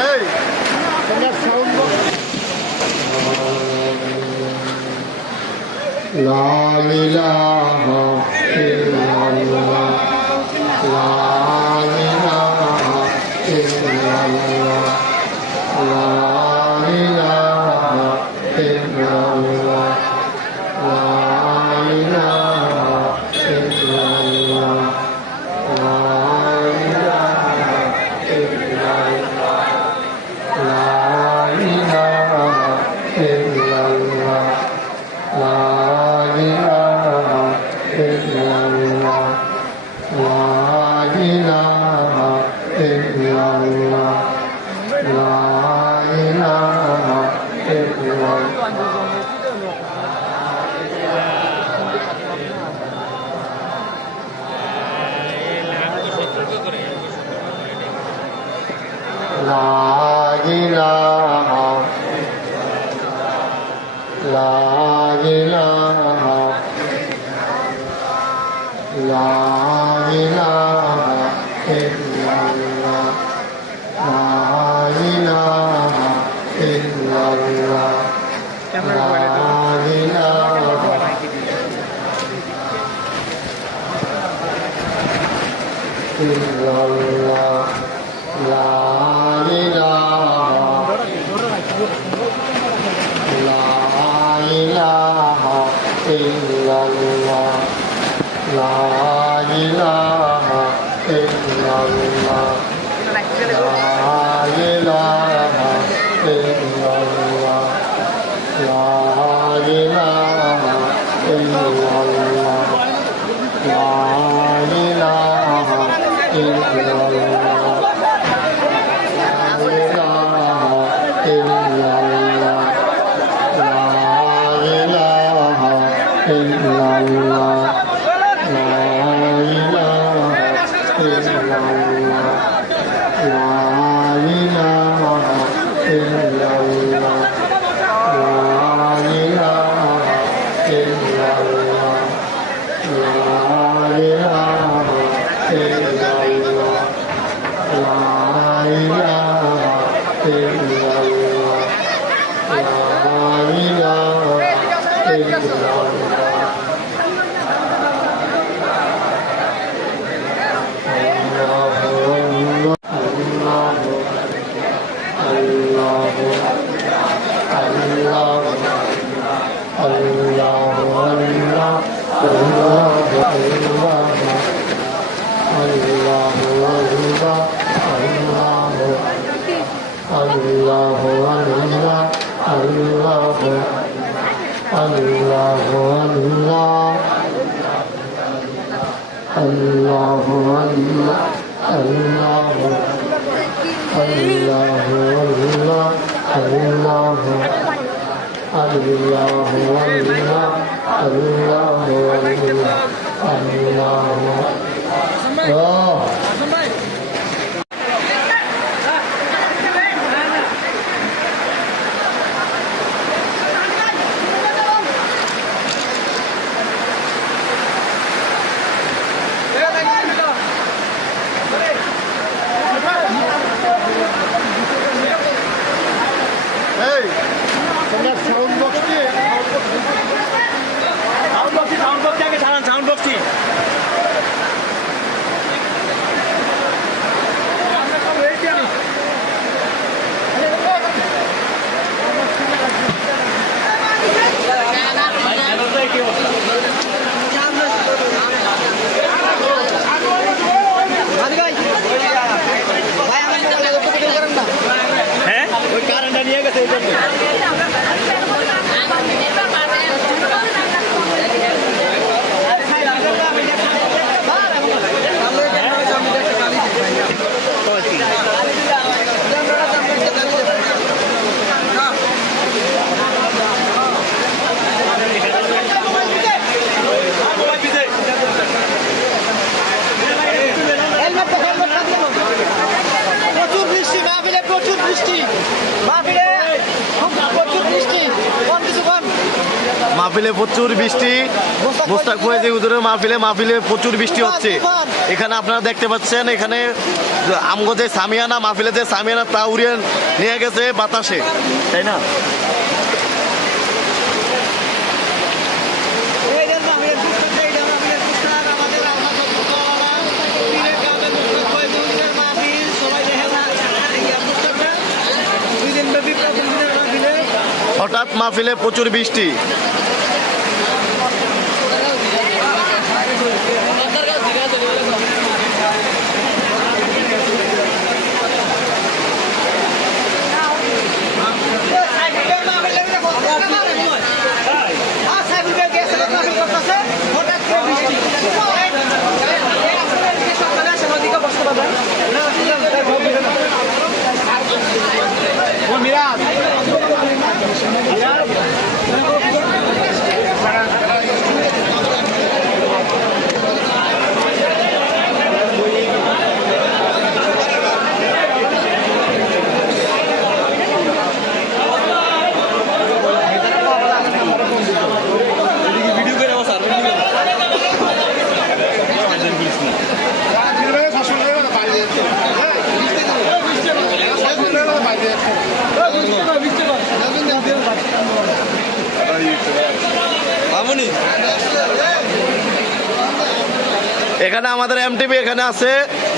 Hey, that sound box. La ilaha illallah. La ilaha illallah. La ilaha illallah. La ilaha illallah. La ilaha illallah. La ilaha illallah. La ilaha illallah. La ilaha illallah. La ilaha illallah. La ilaha, la ilaha, la ilaha illallah, la ilaha illallah, la ilaha illallah, la ilaha illallah, la ilaha illallah, la ilaha illallah, la ilaha illallah, la ilaha illallah, মাহফিলে প্রচুর বৃষ্টি, মোস্তাক ফয়েজি হুজুরের মাহফিলে প্রচুর বৃষ্টি হচ্ছে। এখানে আপনারা দেখতে পাচ্ছেন এখানে আমগো যে সামিয়ানা মাহফিলে যে সামিয়ানা তা উড়িয়ে নিয়ে গেছে বাতাসে, তাই না? হঠাৎ মাহফিলে প্রচুর বৃষ্টি। এখানে আমাদের এমটিভি এখানে আছে,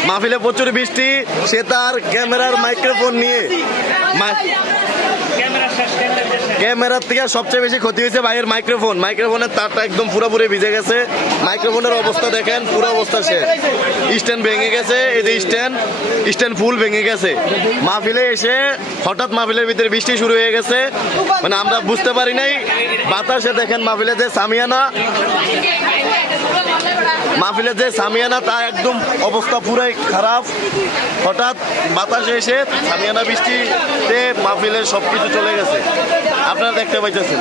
মাহফিলে প্রচুর বৃষ্টি, সে তার ক্যামেরার মাইক্রোফোন নিয়ে ক্যামেরার থেকে সবচেয়ে বেশি ক্ষতি হয়েছে ভাইয়ের মাইক্রোফোনের তারটা একদম পুরোপুরি ভিজে গেছে। মাইক্রোফোনের অবস্থা দেখেন, পুরো অবস্থা শেষ। স্ট্যান্ড ভেঙে গেছে, এই যে স্ট্যান্ড ফুল ভেঙে গেছে। মাহফিলে এসে হঠাৎ মাহফিলের ভিতরে বৃষ্টি শুরু হয়ে গেছে, মানে আমরা বুঝতে পারি নাই। বাতাসে দেখেন মাহফিলে যে সামিয়ানা তা একদম অবস্থা পুরাই খারাপ। হঠাৎ বাতাসে এসে সামিয়ানা বৃষ্টিতে মাহফিলের সবকিছু চলে গেছে, আপনারা দেখতে পাইতেছেন।